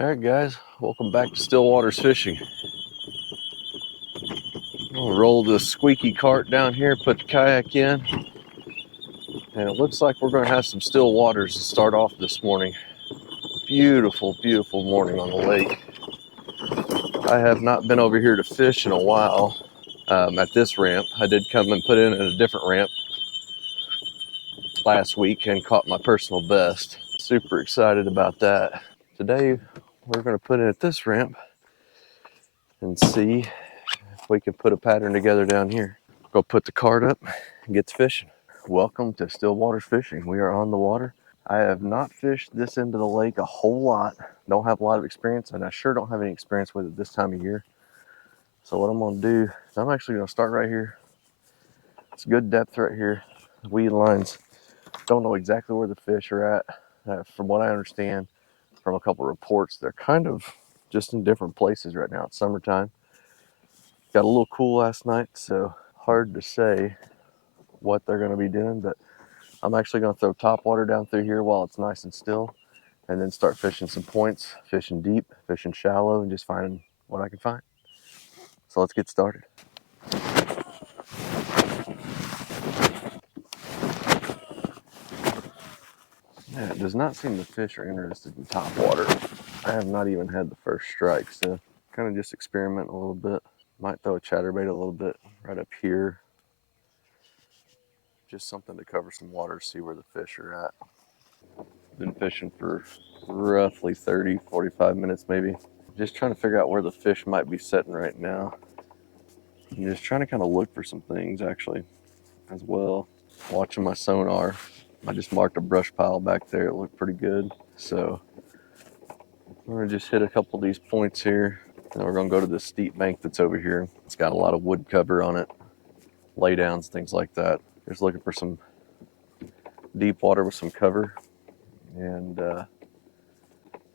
All right, guys, welcome back to Still Waters Fishing. We'll roll the squeaky cart down here, put the kayak in, and it looks like we're going to have some still waters to start off this morning. Beautiful, beautiful morning on the lake. I have not been over here to fish in a while at this ramp. I did come and put in at a different ramp last week and caught my personal best. Super excited about that. Today, we're going to put in at this ramp and see if we can put a pattern together down here. Go put the cart up and get to fishing. Welcome to Still Waters Fishing. We are on the water. I have not fished this end of the lake a whole lot. Don't have a lot of experience, and I sure don't have any experience with it this time of year. So what I'm going to do is I'm actually going to start right here. It's good depth right here. Weed lines. Don't know exactly where the fish are at. From what I understand from a couple reports, they're kind of just in different places right now. It's summertime. Got a little cool last night, so hard to say what they're going to be doing, but I'm actually going to throw top water down through here while it's nice and still, and then start fishing some points, fishing deep, fishing shallow, and just finding what I can find. So let's get started. Yeah, it does not seem the fish are interested in top water. I have not even had the first strike, so kind of just experiment a little bit. Might throw a chatterbait a little bit right up here. Just something to cover some water, see where the fish are at. Been fishing for roughly 30, 45 minutes maybe. Just trying to figure out where the fish might be sitting right now. I'm just trying to kind of look for some things actually as well. Watching my sonar. I just marked a brush pile back there. It looked pretty good. So we're gonna just hit a couple of these points here. And we're gonna go to this steep bank that's over here. It's got a lot of wood cover on it, laydowns, things like that. Just looking for some deep water with some cover. And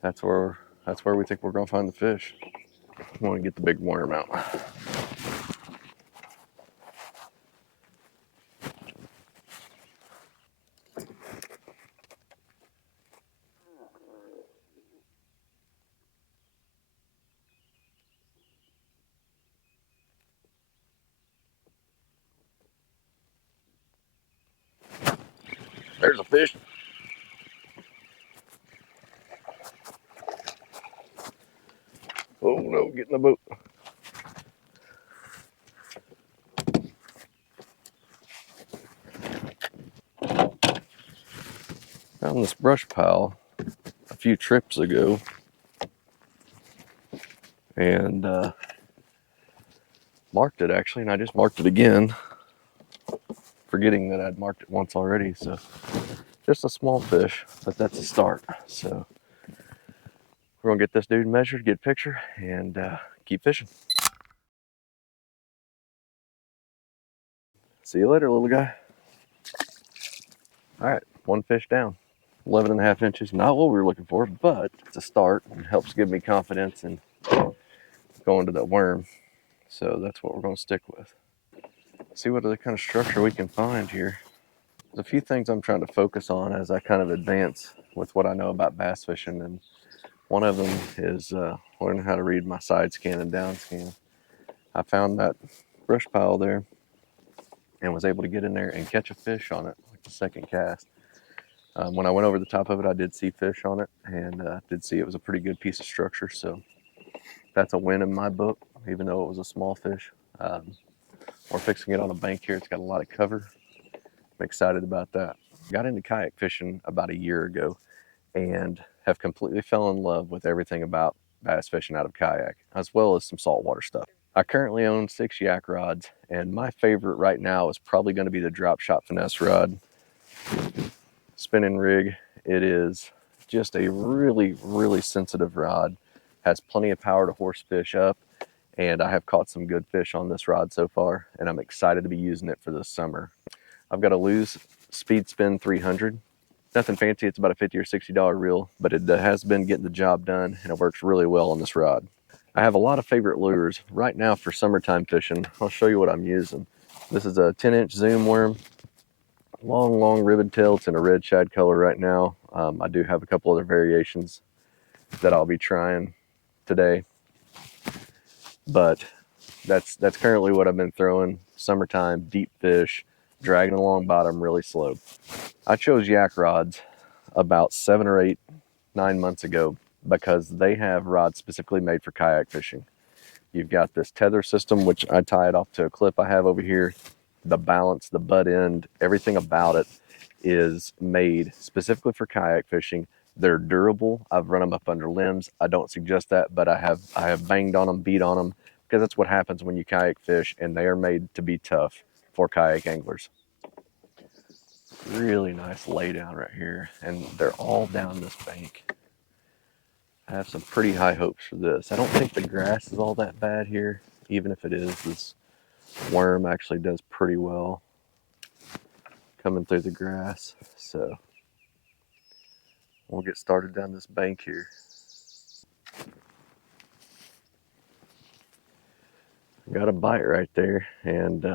that's where we think we're gonna find the fish. I want to get the big worm out. There's a fish. Oh no, get in the boat. Found this brush pile a few trips ago, and marked it actually, and I just marked it again, forgetting that I'd marked it once already. So just a small fish, but that's a start. So we're gonna get this dude measured, get a picture, and keep fishing. See you later, little guy. All right, one fish down. 11.5 inches, not what we were looking for, but it's a start and helps give me confidence in going to the worm. So that's what we're going to stick with. See what other kind of structure we can find here. There's a few things I'm trying to focus on as I kind of advance with what I know about bass fishing, and one of them is learning how to read my side scan and down scan. I found that brush pile there and was able to get in there and catch a fish on it, like the second cast. When I went over the top of it, I did see fish on it, and did see it was a pretty good piece of structure. So that's a win in my book, even though it was a small fish. We're fixing it on a bank here. It's got a lot of cover. I'm excited about that. Got into kayak fishing about a year ago and have completely fell in love with everything about bass fishing out of kayak, as well as some saltwater stuff. I currently own 6 yak rods, and my favorite right now is probably going to be the drop shot finesse rod. Spinning rig. It is just a really, really sensitive rod. Has plenty of power to horse fish up, and I have caught some good fish on this rod so far, and I'm excited to be using it for this summer. I've got a Lew's Speed Spin 300. Nothing fancy, it's about a $50 or $60 reel, but it has been getting the job done, and it works really well on this rod. I have a lot of favorite lures. Right now for summertime fishing, I'll show you what I'm using. This is a 10-inch zoom worm. Long ribbon tail. It's in a red shad color right now. I do have a couple other variations that I'll be trying today. But that's currently what I've been throwing. Summertime, deep fish, dragging along bottom really slow. I chose yak rods about 7 or 8, 9 months ago because they have rods specifically made for kayak fishing. You've got this tether system, which I tie it off to a clip I have over here. The balance, the butt end, everything about it is made specifically for kayak fishing. They're durable. I've run them up under limbs. I don't suggest that, but I have banged on them, beat on them, because that's what happens when you kayak fish, and they are made to be tough for kayak anglers. Really nice laydown right here, and they're all down this bank. I have some pretty high hopes for this. I don't think the grass is all that bad here. Even if it is, this worm actually does pretty well coming through the grass. So we'll get started down this bank here. Got a bite right there, and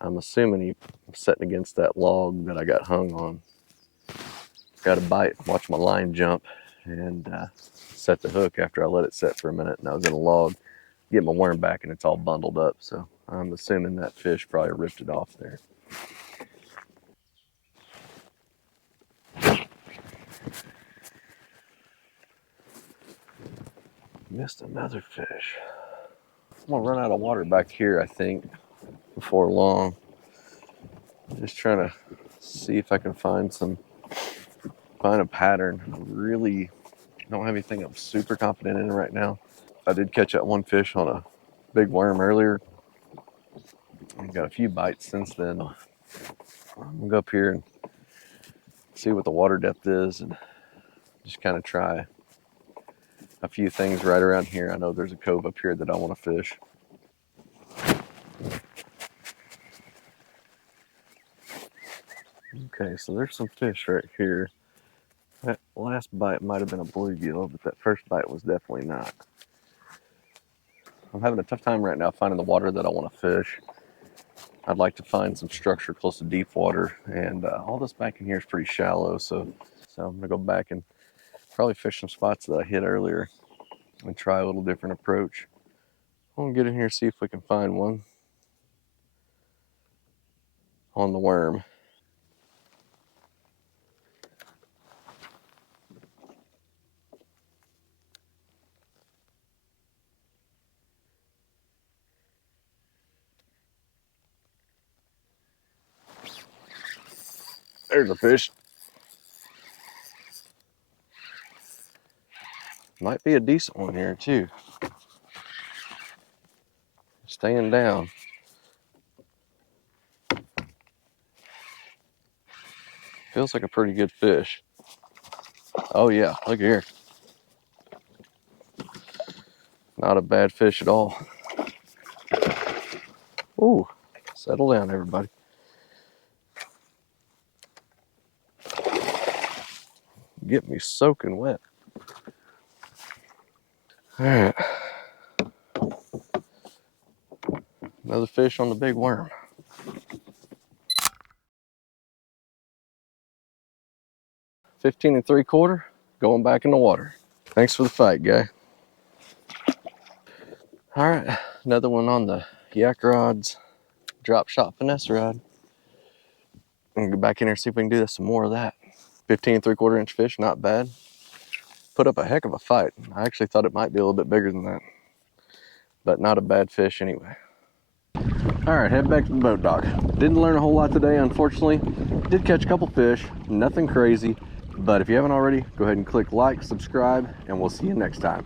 I'm assuming he's sitting against that log that I got hung on. Got a bite, watch my line jump, and set the hook after I let it set for a minute, and I was in a log. Get my worm back and it's all bundled up, so I'm assuming that fish probably ripped it off there. Missed another fish. I'm gonna run out of water back here, I think, before long. I'm just trying to see if I can find a pattern. I really don't have anything I'm super confident in right now. I did catch that one fish on a big worm earlier. I've got a few bites since then. I'm gonna go up here and see what the water depth is and just kind of try a few things right around here. I know there's a cove up here that I want to fish. Okay, so there's some fish right here. That last bite might have been a bluegill, but that first bite was definitely not. I'm having a tough time right now finding the water that I want to fish. I'd like to find some structure close to deep water, and all this back in here is pretty shallow, so I'm gonna go back and probably fish some spots that I hit earlier and try a little different approach. I'm gonna get in here and see if we can find one on the worm. There's a fish. Might be a decent one here too. Staying down. Feels like a pretty good fish. Oh yeah, look here. Not a bad fish at all. Ooh, settle down everybody. Get me soaking wet. All right. Another fish on the big worm. 15 3/4, going back in the water. Thanks for the fight, guy. All right, another one on the yak rods, drop shot finesse rod. I'm gonna go back in here and see if we can do some more of that. 15 3/4 inch fish, not bad. Put up a heck of a fight. I actually thought it might be a little bit bigger than that, but not a bad fish anyway. All right, head back to the boat dock. Didn't learn a whole lot today, unfortunately. Did catch a couple fish, nothing crazy, but if you haven't already, go ahead and click like, subscribe, and we'll see you next time.